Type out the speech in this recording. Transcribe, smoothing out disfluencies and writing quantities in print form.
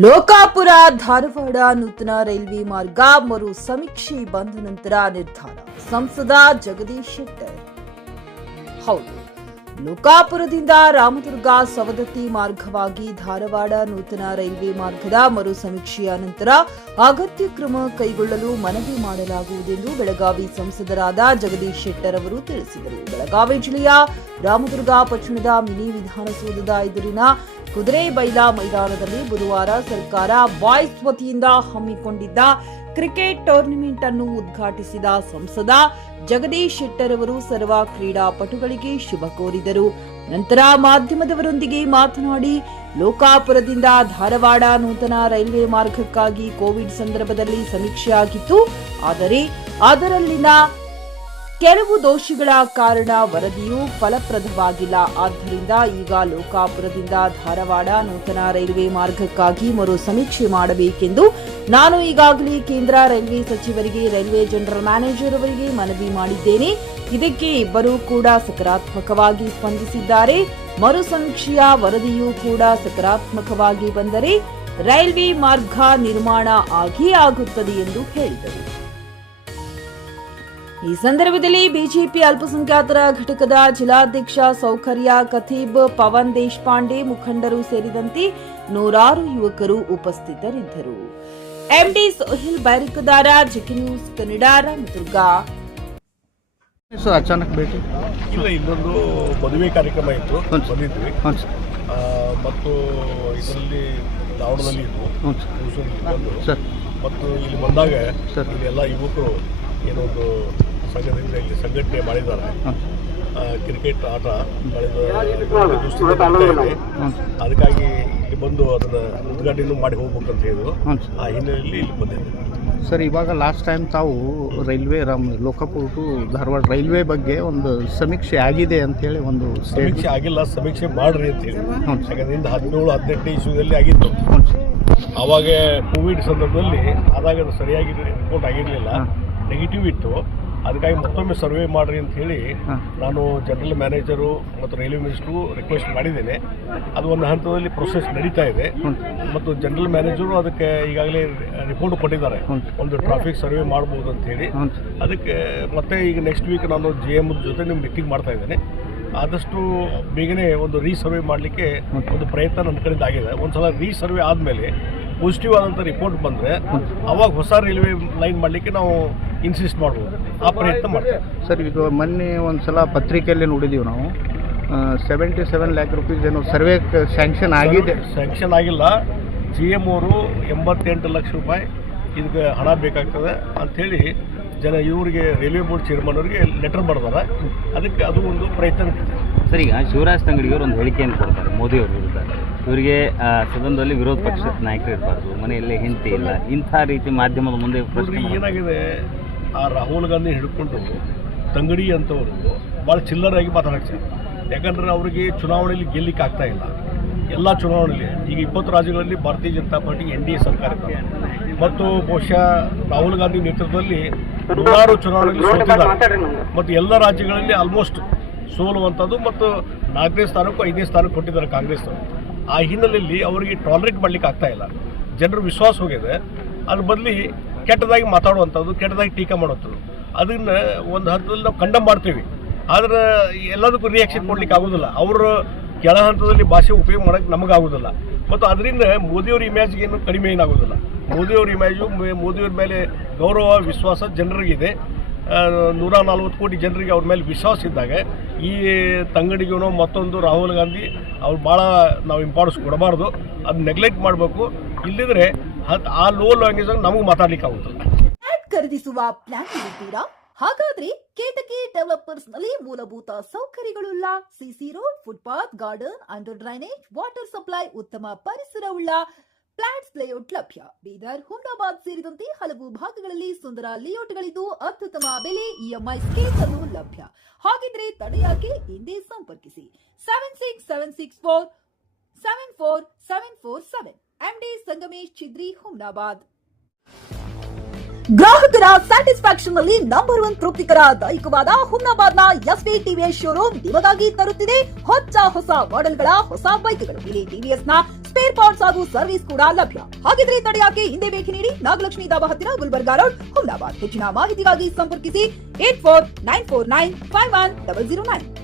ಲೋಕಾಪುರ ಧಾರವಾಡ ನೂತನ ರೈಲ್ವೆ ಮಾರ್ಗ ಮರು ಸಮೀಕ್ಷೆ ಬಂದ ನಂತರ ನಿರ್ಧಾರ. ಸಂಸದ ಜಗದೀಶ್ ಶೆಟ್ಟರ್. ಹೌದು, ಲೋಕಾಪುರದಿಂದ ರಾಮದುರ್ಗ ಸವದತ್ತಿ ಮಾರ್ಗವಾಗಿ ಧಾರವಾಡ ನೂತನ ರೈಲ್ವೆ ಮಾರ್ಗದ ಮರು ಸಮೀಕ್ಷೆಯ ನಂತರ ಅಗತ್ಯ ಕ್ರಮ ಕೈಗೊಳ್ಳಲು ಮನವಿ ಮಾಡಲಾಗುವುದೆಂದು ಬೆಳಗಾವಿ ಸಂಸದರಾದ ಜಗದೀಶ್ ಶೆಟ್ಟರ್ ಅವರು ತಿಳಿಸಿದರು. ಬೆಳಗಾವಿ ಜಿಲ್ಲೆಯ ರಾಮದುರ್ಗ ಪಟ್ಟಣದ ಮಿನಿ ವಿಧಾನಸೌಧದ ಎದುರಿನ ಕುದುರೆಬೈಲ ಮೈದಾನದಲ್ಲಿ ಬುಧವಾರ ಸರ್ಕಾರ ಬಾಯ್ಸ್ ವತಿಯಿಂದ ಹಮ್ಮಿಕೊಂಡಿದ್ದ ಕ್ರಿಕೆಟ್ ಟೂರ್ನಿಮೆಂಟ್ ಅನ್ನು ಉದ್ಘಾಟಿಸಿದ ಸಂಸದ ಜಗದೀಶ್ ಶೆಟ್ಟರ್ ಅವರು ಸರ್ವ ಕ್ರೀಡಾಪಟುಗಳಿಗೆ ಶುಭ ಕೋರಿದರು. ನಂತರ ಮಾಧ್ಯಮದವರೊಂದಿಗೆ ಮಾತನಾಡಿ, ಲೋಕಾಪುರದಿಂದ ಧಾರವಾಡ ನೂತನ ರೈಲ್ವೆ ಮಾರ್ಗಕ್ಕಾಗಿ ಕೋವಿಡ್ ಸಂದರ್ಭದಲ್ಲಿ ಸಮೀಕ್ಷೆ ಆಗಿತ್ತು. ಆದರೆ ಅದರಲ್ಲಿನ ಕೆಲವು ದೋಷಗಳ ಕಾರಣ ವರದಿಯು ಫಲಪ್ರದವಾಗಿಲ್ಲ. ಆದ್ದರಿಂದ ಈಗ ಲೋಕಾಪುರದಿಂದ ಧಾರವಾಡ ನೂತನ ರೈಲ್ವೆ ಮಾರ್ಗಕ್ಕಾಗಿ ಮರು ಸಮೀಕ್ಷೆ ಮಾಡಬೇಕೆಂದು ನಾನು ಈಗಾಗಲೇ ಕೇಂದ್ರ ರೈಲ್ವೆ ಸಚಿವರಿಗೆ, ರೈಲ್ವೆ ಜನರಲ್ ಮ್ಯಾನೇಜರ್ ಅವರಿಗೆ ಮನವಿ ಮಾಡಿದ್ದೇನೆ. ಇದಕ್ಕೆ ಇಬ್ಬರೂ ಕೂಡ ಸಕಾರಾತ್ಮಕವಾಗಿ ಸ್ಪಂದಿಸಿದ್ದಾರೆ. ಮರು ಸಮೀಕ್ಷೆಯ ವರದಿಯೂ ಕೂಡ ಸಕಾರಾತ್ಮಕವಾಗಿ ಬಂದರೆ ರೈಲ್ವೆ ಮಾರ್ಗ ನಿರ್ಮಾಣ ಆಗಿಯೇ ಆಗುತ್ತದೆ ಎಂದು ಹೇಳಿದರು. ಈ ಸಂದರ್ಭದಲ್ಲಿ ಬಿಜೆಪಿ ಅಲ್ಪಸಂಖ್ಯಾತರ ಘಟಕದ ಜಿಲ್ಲಾಧ್ಯಕ್ಷ ಸೌಕರ್ಯ ಖತೀಬ್, ಪವನ್ ದೇಶಪಾಂಡೆ, ಮುಖಂಡರು ಸೇರಿದಂತೆ ನೂರಾರು ಯುವಕರು ಉಪಸ್ಥಿತರಿದ್ದರು. MD Sohil Bairakadar, GK news Kannada, Ramdurg. ಅಚಾನಕ್ ಭೇಟಿ ಇಲ್ಲ, ಇನ್ನೊಂದು ಮದುವೆ ಕಾರ್ಯಕ್ರಮ ಇತ್ತು, ಬಂದಿದ್ವಿ. ಮತ್ತು ಇದರಲ್ಲಿ ಧಾರವಾಡದಲ್ಲಿ ಇದ್ವು ಬಂದು, ಮತ್ತು ಇಲ್ಲಿ ಬಂದಾಗ ಇಲ್ಲಿ ಎಲ್ಲ ಯುವಕರು ಏನೊಂದು ಸಂಘದಿಂದ ಇಲ್ಲಿ ಸಂಘಟನೆ ಮಾಡಿದ್ದಾರೆ. ಕ್ರಿಕೆಟ್ ಆಟ ಅದಕ್ಕಾಗಿ ಇಲ್ಲಿ ಬಂದು ಅದನ್ನು ಉದ್ಘಾಟನೆ ಮಾಡಿ ಹೋಗ್ಬೇಕಂತ ಹೇಳಿದ್ರು. ಆ ಹಿನ್ನೆಲೆಯಲ್ಲಿ ಇಲ್ಲಿ ಬಂದಿದ್ದೆ ಸರ್. ಇವಾಗ ಲಾಸ್ಟ್ ಟೈಮ್ ತಾವು railway Lokapur to Dharwad railway ಬಗ್ಗೆ ಒಂದು ಸಮೀಕ್ಷೆ ಆಗಿದೆ ಅಂತೇಳಿ ಒಂದು ಸಮೀಕ್ಷೆ ಆಗಿಲ್ಲ, ಸಮೀಕ್ಷೆ ಮಾಡ್ರಿ ಅಂತ ಹೇಳಿ. ಯಾಕಂದ್ರೆ 17-18 ಇಸ್ವಿಯಲ್ಲಿ ಆಗಿತ್ತು. ಆವಾಗ ಕೋವಿಡ್ ಸಂದರ್ಭದಲ್ಲಿ ಆದಾಗ ಅದು ಸರಿಯಾಗಿ ರಿಪೋರ್ಟ್ ಆಗಿರಲಿಲ್ಲ, ನೆಗೆಟಿವ್ ಇತ್ತು. ಅದಕ್ಕಾಗಿ ಮತ್ತೊಮ್ಮೆ ಸರ್ವೆ ಮಾಡ್ರಿ ಅಂತ ಹೇಳಿ ನಾನು ಜನರಲ್ ಮ್ಯಾನೇಜರು ಮತ್ತು ರೈಲ್ವೆ ಮಿನಿಸ್ಟ್ರು ರಿಕ್ವೆಸ್ಟ್ ಮಾಡಿದ್ದೇನೆ. ಅದು ಒಂದು ಹಂತದಲ್ಲಿ ಪ್ರೊಸೆಸ್ ನಡೀತಾ ಇದೆ ಮತ್ತು ಜನರಲ್ ಮ್ಯಾನೇಜರು ಅದಕ್ಕೆ ಈಗಾಗಲೇ ರಿಪೋರ್ಟ್ ಕೊಟ್ಟಿದ್ದಾರೆ, ಒಂದು ಟ್ರಾಫಿಕ್ ಸರ್ವೆ ಮಾಡ್ಬೋದು ಅಂತ ಹೇಳಿ. ಅದಕ್ಕೆ ಮತ್ತೆ ಈಗ ನೆಕ್ಸ್ಟ್ ವೀಕ್ ನಾನು GM ಜೊತೆ ನಿಮ್ಮ ಮೀಟಿಂಗ್ ಮಾಡ್ತಾ ಇದ್ದೇನೆ. ಆದಷ್ಟು ಬೇಗನೆ ಒಂದು ರೀಸರ್ವೆ ಮಾಡಲಿಕ್ಕೆ ಒಂದು ಪ್ರಯತ್ನ ನನ್ನ ಕಡೆಯಿಂದ ಆಗಿದೆ. ಒಂದ್ಸಲ ರೀಸರ್ವೆ ಆದಮೇಲೆ ಪಾಸಿಟಿವ್ ಆದಂಥ ರಿಪೋರ್ಟ್ ಬಂದರೆ ಅವಾಗ ಹೊಸ ರೈಲ್ವೆ ಲೈನ್ ಮಾಡಲಿಕ್ಕೆ ನಾವು ಇನ್ಸಿಸ್ಟ್ ಮಾಡ್ಬೋದು. ಆ ಪ್ರಯತ್ನ ಮಾಡ್ತೇವೆ ಸರ್. ಇದು ಮೊನ್ನೆ ಒಂದು ಸಲ ಪತ್ರಿಕೆಯಲ್ಲಿ ನೋಡಿದ್ದೀವಿ ನಾವು, 77 lakh rupees ಏನೋ ಸರ್ವೆ ಸ್ಯಾಂಕ್ಷನ್ ಆಗಿದೆ. ಸ್ಯಾಂಕ್ಷನ್ ಆಗಿಲ್ಲ. GM ಅವರು 88 ಲಕ್ಷ ರೂಪಾಯಿ ಇದಕ್ಕೆ ಹಣ ಬೇಕಾಗ್ತದೆ ಅಂಥೇಳಿ ಇವರಿಗೆ ರೈಲ್ವೆ ಬೋರ್ಡ್ ಚೇರ್ಮನ್ ಅವರಿಗೆ ಲೆಟರ್ ಬರ್ತಾರೆ. ಅದಕ್ಕೆ ಅದು ಒಂದು ಪ್ರಯತ್ನ ನಡೀತಿದೆ ಸರ್. ಈಗ ಶಿವರಾಜ್ ತಂಗಡಿಯವರು ಒಂದು ಹೇಳಿಕೆಯನ್ನು ಕೊಡ್ತಾರೆ ಮೋದಿ ಅವರು ವಿರುದ್ಧ. ಇವರಿಗೆ ಸದನದಲ್ಲಿ ವಿರೋಧ ಪಕ್ಷದ ನಾಯಕರು ಇರಬಾರ್ದು, ಮನೆಯಲ್ಲಿ ಹೆಂಡತಿ ಇಲ್ಲ, ಇಂಥ ರೀತಿ ಮಾಧ್ಯಮದ ಮುಂದೆ ಏನಾಗಿದೆ, ಆ ರಾಹುಲ್ ಗಾಂಧಿ ಹಿಡ್ಕೊಂಡು ತಂಗಡಿ ಅಂತವರು ಭಾಳ ಚಿಲ್ಲರಾಗಿ ಮಾತಾಡ್ತಾರೆ. ಯಾಕಂದ್ರೆ ಅವರಿಗೆ ಚುನಾವಣೆಯಲ್ಲಿ ಗೆಲ್ಲಿಕ್ಕೆ ಆಗ್ತಾ ಇಲ್ಲ. ಎಲ್ಲ ಚುನಾವಣೆಯಲ್ಲಿ ಈಗ 20 ರಾಜ್ಯಗಳಲ್ಲಿ ಭಾರತೀಯ ಜನತಾ ಪಾರ್ಟಿ NDA ಸರ್ಕಾರ ಇದೆ ಮತ್ತು ಬಹುಶಃ ರಾಹುಲ್ ಗಾಂಧಿ ನೇತೃತ್ವದಲ್ಲಿ ನೂರಾರು ಚುನಾವಣೆಯಲ್ಲಿ ಸೋತಿದ್ದಾರೆ ಮತ್ತು ಎಲ್ಲ ರಾಜ್ಯಗಳಲ್ಲಿ ಆಲ್ಮೋಸ್ಟ್ ಸೋಲುವಂಥದ್ದು ಮತ್ತು 4ನೇ ಸ್ಥಾನಕ್ಕೂ 5ನೇ ಸ್ಥಾನಕ್ಕೆ ಕೊಟ್ಟಿದ್ದಾರೆ ಕಾಂಗ್ರೆಸ್. ಆ ಹಿನ್ನೆಲೆಯಲ್ಲಿ ಅವರಿಗೆ ಟಾಲರೇಟ್ ಮಾಡಲಿಕ್ಕೆ ಆಗ್ತಾ ಇಲ್ಲ. ಜನರ ವಿಶ್ವಾಸ ಹೋಗಿದೆ. ಅದ್ರ ಬದಲಿ ಕೆಟ್ಟದಾಗಿ ಮಾತಾಡುವಂಥದ್ದು, ಕೆಟ್ಟದಾಗಿ ಟೀಕೆ ಮಾಡುವಂಥದ್ದು, ಅದನ್ನು ಒಂದು ಹಂತದಲ್ಲಿ ನಾವು ಕಂಡಮ್ ಮಾಡ್ತೀವಿ. ಆದರೆ ಎಲ್ಲದಕ್ಕೂ ರಿಯಾಕ್ಷನ್ ಕೊಡ್ಲಿಕ್ಕೆ ಆಗೋದಿಲ್ಲ. ಅವರು ಕೆಳ ಹಂತದಲ್ಲಿ ಭಾಷೆ ಉಪಯೋಗ ಮಾಡೋಕ್ಕೆ ನಮಗಾಗೋದಿಲ್ಲ. ಮತ್ತು ಅದರಿಂದ ಮೋದಿಯವ್ರ ಇಮೇಜ್ಗೆ ಏನು ಕಡಿಮೆ ಏನಾಗೋದಿಲ್ಲ. ಮೋದಿಯವ್ರ ಇಮೇಜು, ಮೋದಿಯವ್ರ ಮೇಲೆ ಗೌರವ, ವಿಶ್ವಾಸ ಜನರಿಗಿದೆ. 140 ಕೋಟಿ ಜನರಿಗೆ ಅವ್ರ ಮೇಲೆ ವಿಶ್ವಾಸ ಇದ್ದಾಗ ಈ ತಂಗಡಿಗೂ ಮತ್ತೊಂದು ರಾಹುಲ್ ಗಾಂಧಿ ಅವ್ರು ಭಾಳ ನಾವು ಇಂಪಾರ್ಟೆನ್ಸ್ ಕೊಡಬಾರ್ದು, ಅದು ನೆಗ್ಲೆಕ್ಟ್ ಮಾಡಬೇಕು. ಇಲ್ಲಿದ್ರೆ ಆ ಲೋ ಲ್ಯಾಂಗ್ವೇಜ್ ನಮಗೆ ಮಾತಾಡ್ಲಿಕ್ಕೆ ಆಗುತ್ತಲ್ಲ. ಖರೀದಿಸುವ ಪ್ಲಾನ್ ಇದ್ದೀರಾ? ಹಾಗಾದ್ರೆ ಕೇತಕಿ ಡೆವಲಪರ್ಸ್ ನಲ್ಲಿ ಮೂಲಭೂತ ಸೌಕರ್ಯಗಳುಳ್ಳ CC road, footpath, garden, under drainage, water supply, ಉತ್ತಮ ಪರಿಸರವುಳ್ಳ ಫ್ಲಾಟ್ಸ್ ಲೇಔಟ್ ಲಭ್ಯ. ಬೀದರ್, ಹುಮ್ನಾಬಾದ್ ಸೇರಿದಂತೆ ಹಲವು ಭಾಗಗಳಲ್ಲಿ ಸುಂದರ ಲೇಔಟ್ಗಳಿದ್ದು ಅತ್ಯುತ್ತಮ ಬೆಲೆ, EMI ಸ್ಕೀಮ್ ಅನ್ನು ಲಭ್ಯ. ಹಾಗಿದ್ರೆ ತಡೆಯಾಕೆ, ಹಿಂದೆ ಸಂಪರ್ಕಿಸಿ 7676474747. MD ಸಂಗಮೇಶ್ ಚಿದ್ರಿ, ಹುಮ್ನಾಬಾದ್. ಗ್ರಾಹಕರ ಸ್ಯಾಟಿಸ್ಫ್ಯಾಕ್ಷನ್ ನಲ್ಲಿ ನಂಬರ್ 1 ತೃಪ್ತಿಕರ ದಾಯಕವಾದ ಹುಮ್ನಾಬಾದ್ನ SV TVS ಶೋರೂಮ್ ನಿಮಗಾಗಿ ತರುತ್ತಿದೆ ಹೊಸ ಮಾಡೆಲ್ಗಳ ಹೊಸ ಬೈಕ್ಗಳು. ಇಲ್ಲಿ TVS ನ ಸ್ಪೇರ್ ಪಾರ್ಟ್ಸ್ ಹಾಗೂ ಸರ್ವಿಸ್ ಕೂಡ ಲಭ್ಯ. ಹಾಗಿದ್ರೆ ತಡೆಯಾಕೆ ಹಿಂದೆ ಭೇಟಿ ನೀಡಿ ನಾಗಲಕ್ಷ್ಮಿ ದಾಬಾ ಹತ್ತಿರ ಗುಲ್ಬರ್ಗಾ ರೋಡ್, ಹುಮ್ನಾಬಾದ್. ಹೆಚ್ಚಿನ ಮಾಹಿತಿಗಾಗಿ ಸಂಪರ್ಕಿಸಿ 8494951009.